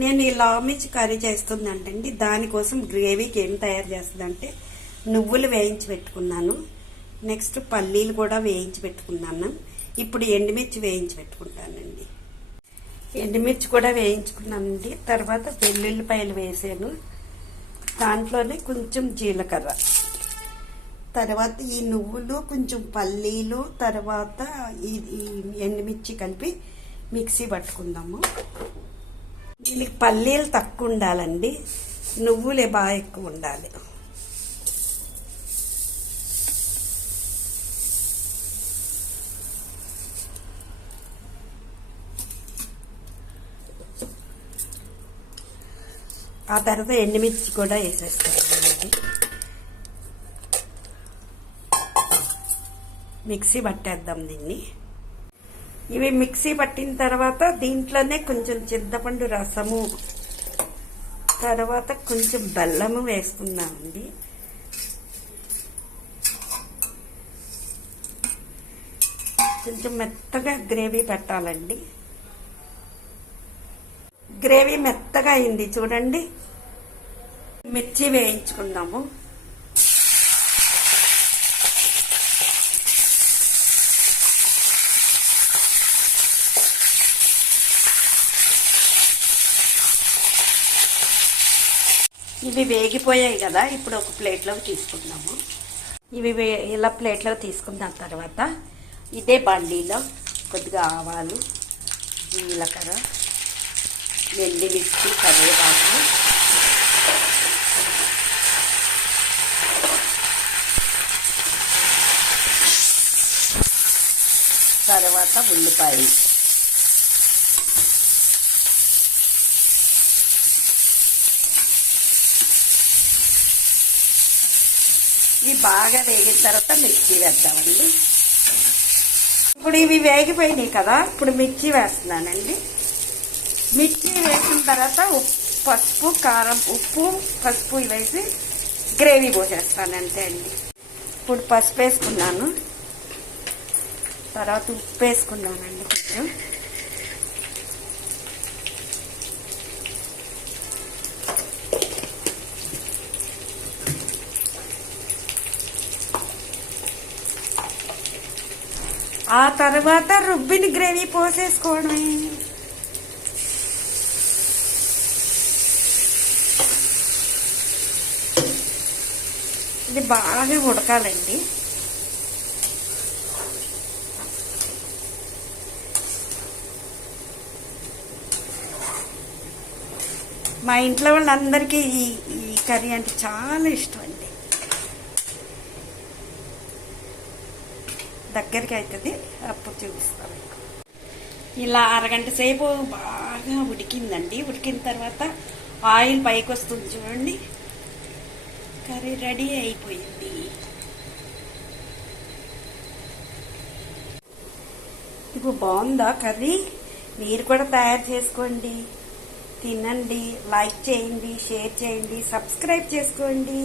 నేను ఈ లావు మిర్చి కర్రీ చేస్తుందంటండి. దానికోసం గ్రేవీకి ఏం తయారు చేస్తుందంటే నువ్వులు వేయించి పెట్టుకున్నాను, నెక్స్ట్ పల్లీలు కూడా వేయించి పెట్టుకున్నాను. ఇప్పుడు ఎండుమిర్చి వేయించి పెట్టుకుంటానండి. ఎండుమిర్చి కూడా వేయించుకున్నానండి. తర్వాత వెల్లుల్లిపాయలు వేసాను, దాంట్లోనే కొంచెం జీలకర్ర, తర్వాత ఈ నువ్వులు కొంచెం పల్లీలు, తర్వాత ఈ ఎండుమిర్చి కలిపి మిక్సీ పట్టుకుందాము. దీనికి పల్లీలు తక్కువ ఉండాలండి, నువ్వులే బాగా ఎక్కువ ఉండాలి. ఆ తర్వాత ఎండుమిర్చి కూడా వేసేస్తానండి. మిక్సీ పట్టేద్దాం దీన్ని. ఇవి మిక్సీ పట్టిన తర్వాత దీంట్లోనే కొంచెం చింతపండు రసము, తర్వాత కొంచెం బెల్లము వేసుకుందామండి. కొంచెం మెత్తగా గ్రేవీ పెట్టాలండి. గ్రేవీ మెత్తగా అయింది చూడండి. మిర్చి వేయించుకుందాము. ఇవి వేగిపోయాయి కదా, ఇప్పుడు ఒక ప్లేట్లోకి తీసుకుందాము. ఇవి ఇలా ప్లేట్లోకి తీసుకున్న తర్వాత ఇదే బండిలో కొద్దిగా ఆవాలు, జీలకర్ర, ఎండుమిర్చి, కరివేపాకు, తర్వాత ఉల్లిపాయలు, ఇవి బాగా వేగిన తర్వాత మిర్చి వేద్దామండి. ఇప్పుడు ఇవి వేగిపోయినాయి కదా, ఇప్పుడు మిర్చి వేస్తున్నానండి. మిర్చి వేసిన తర్వాత పసుపు, కారం, ఉప్పు, పసుపు వేసి గ్రేవీ పోసేస్తాను అంతే అండి. ఇప్పుడు పసుపు వేసుకున్నాను, తర్వాత ఉప్పు వేసుకున్నానండి కొంచెం. ఆ తర్వాత రుబ్బిని గ్రేవీ పోసేసుకోవడమే. ఇది బాగా ఉడకాలండి. మా ఇంట్లో వాళ్ళందరికీ ఈ కర్రీ అంటే చాలా ఇష్టం అండి. దగ్గరికి అవుతుంది, అప్పుడు చూపిస్తాను. ఇలా అరగంట సేపు బాగా ఉడికిందండి. ఉడికిన తర్వాత ఆయిల్ పైకి వస్తుంది చూడండి. కర్రీ రెడీ అయిపోయింది. ఇప్పుడు బాగుందా కర్రీ? మీరు కూడా తయారు చేసుకోండి, తినండి, లైక్ చేయండి, షేర్ చేయండి, సబ్స్క్రైబ్ చేసుకోండి.